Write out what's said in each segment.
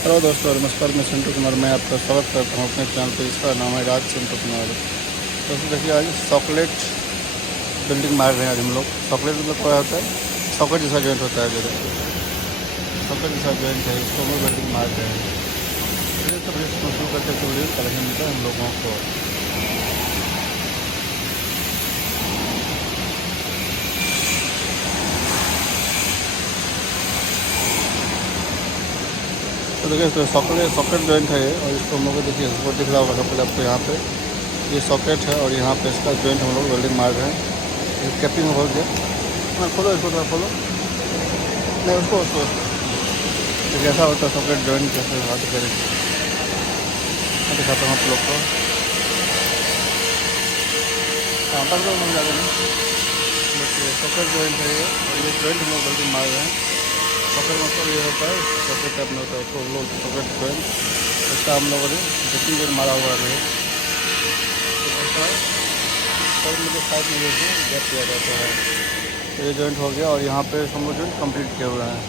Hello दोस्तों, नमस्कार। मैं संतू कुमार, मैं आपका स्वागत करता हूँ अपने चैनल पे। इसका नाम है राज संतू कुमार। दोस्तों देखिए, आज सॉकेट बिल्डिंग मार रहे हैं। आज हम लोग सॉकेट मतलब क्या होता है, सॉकेट जैसा जॉइंट होता है। जो देखिए सॉकेट जैसा जॉइंट है, इसको हम लोग बिल्डिंग मार रहे हैं। ये सब शुरू करते वीडियो कलेक्शन मिलता है हम लोगों को। तो देखिए, तो सॉकेट जॉइंट है ये, और इसको हम लोग को देखिए सपोर्ट दिख रहा होगा पहले आपको। यहाँ पे ये सॉकेट है और यहाँ पे इसका जॉइंट हम लोग वेल्डिंग मार रहे हैं। ये कैपिंग हो गया। हाँ, खोलो इसको, थोड़ा खोलो। नहीं, उसको तो कैसा होता है सॉकेट जॉइंट, कैसे हाथ करें मैं दिखाता हूँ आप लोग को। हाँ, बस दो मिल जाएगा। देखिए सॉकेट जॉइंट है ये, और ये जॉइंट हम लोग वेल्डिंग मार रहे हैं। सॉकेट मतलब ये होता है, सॉकेट टाइप में होता है, उसको लोग सॉकेट जॉइंट, इसका हम लोगों ने ड्रेसिंग जॉइंट मारा हुआ है। तो ऐसा सब मुझे साइड में ये गैप किया जाता है। तो ये जॉइंट हो गया, और यहाँ पे हम लोग जॉइंट कंप्लीट किए हुए हैं।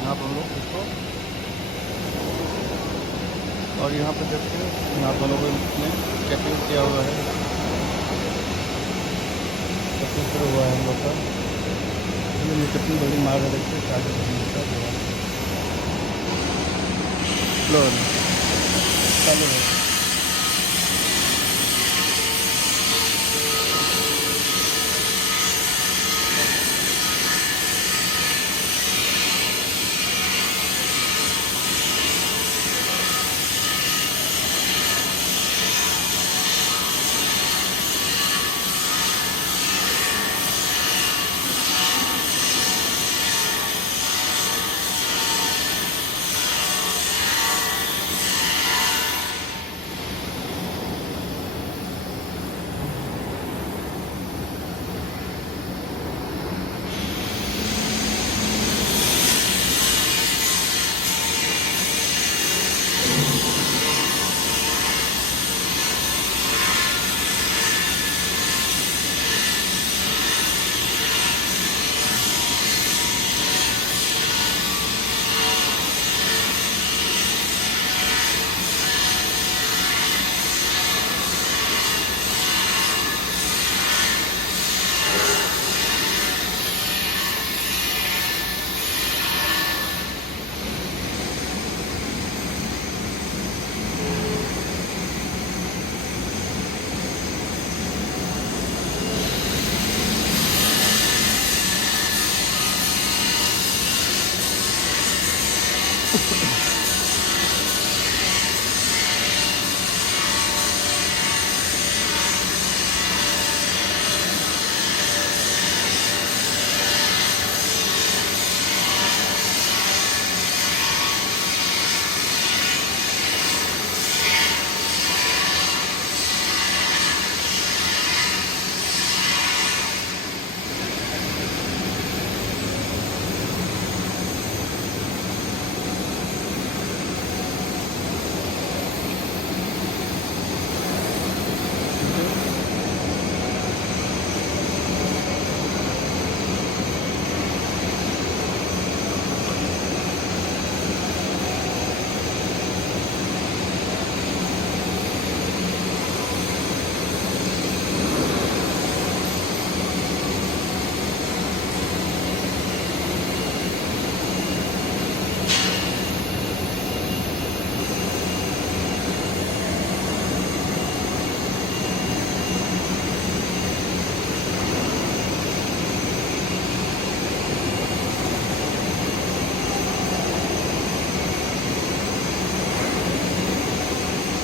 यहाँ पर हम लोग इसको, और यहाँ पे देखते हैं, यहाँ पर लोगों ने कैपिंग किया हुआ है। कैपिंग शुरू हुआ है हम लोग का। ये कैपिंग बिल्डिंग मार रहे, देखते हैं क्या फ्लोर चालू है।